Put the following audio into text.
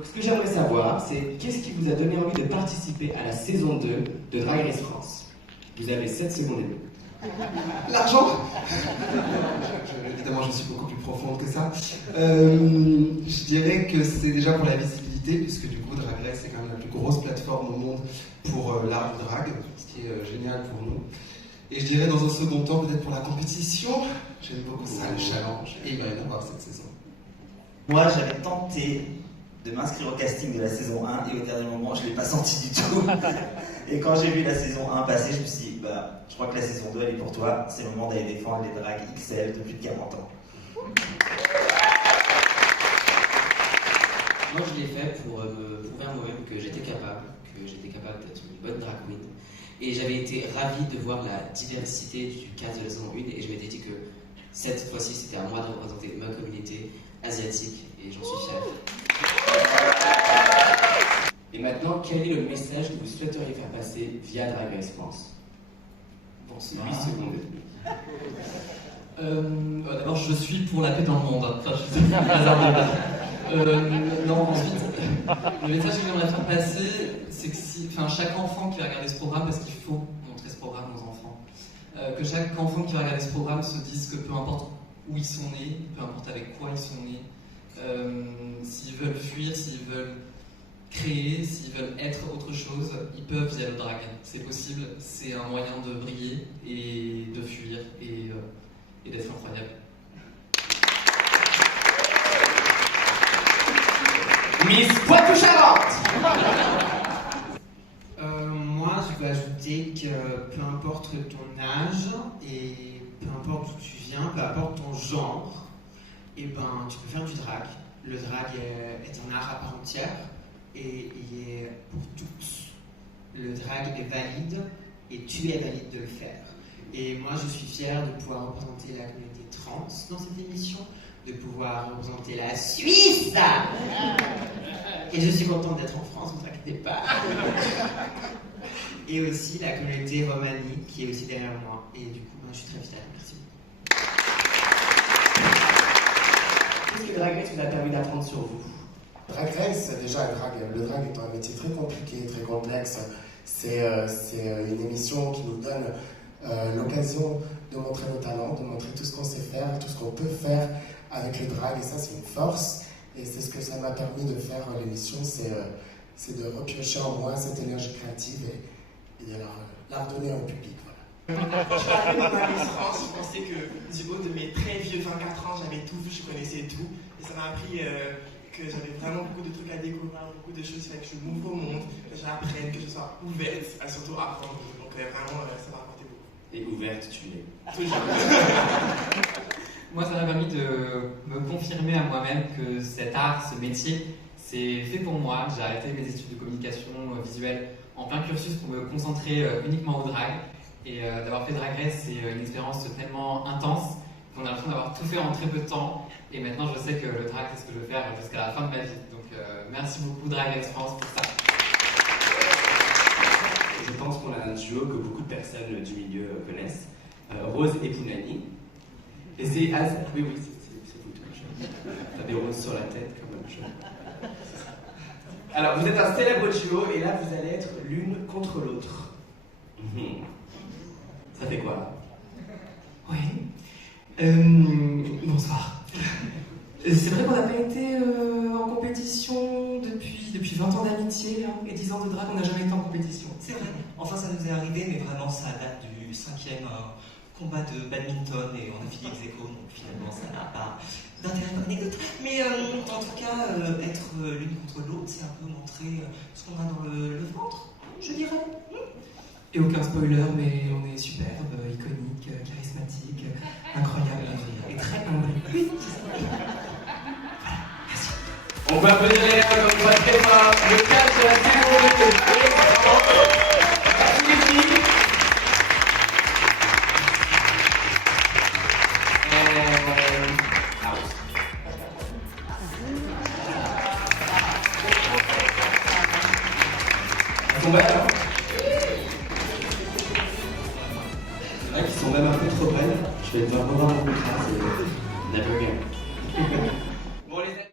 Donc ce que j'aimerais savoir, c'est qu'est-ce qui vous a donné envie de participer à la saison 2 de Drag Race France? Vous avez 7 secondes et demie. L'argent. Évidemment, je suis beaucoup plus profonde que ça. Je dirais que c'est déjà pour la visibilité, puisque du coup, Drag Race, c'est quand même la plus grosse plateforme au monde pour l'art du drag, ce qui est génial pour nous. Et je dirais dans un second temps, peut-être pour la compétition. J'aime beaucoup ça, le challenge. Et il va y en avoir cette saison. Moi, j'avais tenté de m'inscrire au casting de la saison 1 et au dernier moment, je ne l'ai pas senti du tout. Et quand j'ai vu la saison 1 passer, je me suis dit, bah, je crois que la saison 2, elle est pour toi. C'est le moment d'aller défendre les drags XL de plus de 40 ans. Moi, je l'ai fait pour me prouver à moi-même que j'étais capable d'être une bonne drag queen. Et j'avais été ravi de voir la diversité du cast de la saison 1 et je m'étais dit que cette fois-ci, c'était à moi de représenter ma communauté asiatique et j'en suis fier. Et maintenant, quel est le message que vous souhaiteriez faire passer via Drag Race France? Bonsoir. 8 secondes. D'abord, je suis pour la paix dans le monde. Enfin, je sais pas hasard. Non, ensuite, le message que j'aimerais faire passer, c'est que chaque enfant qui va regarder ce programme, parce qu'il faut montrer ce programme aux enfants, que chaque enfant qui va regarder ce programme se dise que peu importe où ils sont nés, peu importe avec quoi ils sont nés, s'ils veulent fuir, s'ils veulent créer, s'ils veulent être autre chose, ils peuvent via le drag. C'est possible, c'est un moyen de briller et de fuir et d'être incroyable. Miss Poitou-Charentes. Moi, je vais ajouter que peu importe ton âge et peu importe d'où tu viens, peu importe ton genre, et ben, tu peux faire du drag. Le drag est un art à part entière et il est pour tous. Le drag est valide et tu es valide de le faire. Et moi, je suis fière de pouvoir représenter la communauté trans dans cette émission, de pouvoir représenter la Suisse. Et je suis contente d'être en France, ne vous inquiétez pas. Et aussi la communauté romani qui est aussi derrière moi. Et du coup, je suis très fière. Merci. Qu'est-ce que Drag Race vous a permis d'apprendre sur vous? Drag Race, déjà, le drag est un métier très compliqué, très complexe. C'est une émission qui nous donne l'occasion de montrer nos talents, de montrer tout ce qu'on sait faire, tout ce qu'on peut faire avec le drag. Et ça, c'est une force. Et c'est ce que ça m'a permis de faire l'émission, c'est de repiocher en moi cette énergie créative et de la redonner au public. Voilà. Quand je suis arrivée dans Drag Race France, je pensais que du haut de mes très vieux 24 ans, j'avais tout vu, je connaissais tout. Et ça m'a appris que j'avais vraiment beaucoup de trucs à découvrir, beaucoup de choses, que je m'ouvre au monde, que j'apprenne, que je sois ouverte à surtout apprendre. Donc vraiment, ça m'a apporté beaucoup. Et ouverte, tu l'es. Toujours. Moi, ça m'a permis de me confirmer à moi-même que cet art, ce métier, c'est fait pour moi. J'ai arrêté mes études de communication visuelle en plein cursus pour me concentrer uniquement au drag. Et d'avoir fait Drag Race, c'est une expérience tellement intense qu'on a l'impression d'avoir tout fait en très peu de temps. Et maintenant, je sais que le drag, c'est ce que je veux faire jusqu'à la fin de ma vie. Donc, merci beaucoup Drag Race France pour ça. Je pense qu'on a un duo que beaucoup de personnes du milieu connaissent, Rose et Pounani. Et c'est oui, c'est vous deux. T'as des roses sur la tête comme un jeu. Alors, vous êtes un célèbre duo et là, vous allez être l'une contre l'autre. Ça fait quoi? Oui. Bonsoir. C'est vrai qu'on n'a pas été en compétition depuis 20 ans d'amitié et 10 ans de drague, on n'a jamais été en compétition. C'est vrai. Enfin, ça nous est arrivé, mais vraiment, ça date du 5e combat de badminton et on a fini ex aequo, donc finalement, ça n'a pas d'intérêt comme anecdote. Mais en tout cas, être l'une contre l'autre, c'est un peu montrer ce qu'on a dans le ventre, je dirais. Et aucun spoiler, mais on est superbe, iconique, charismatique, incroyable et très humble. Oui, c'est ça. On va applaudir les lèvres comme une fois très fort. Le cadre de la saison 2. Merci les filles. On va alors. Il y en a qui sont même un peu trop belles. Je vais devoir revoir mon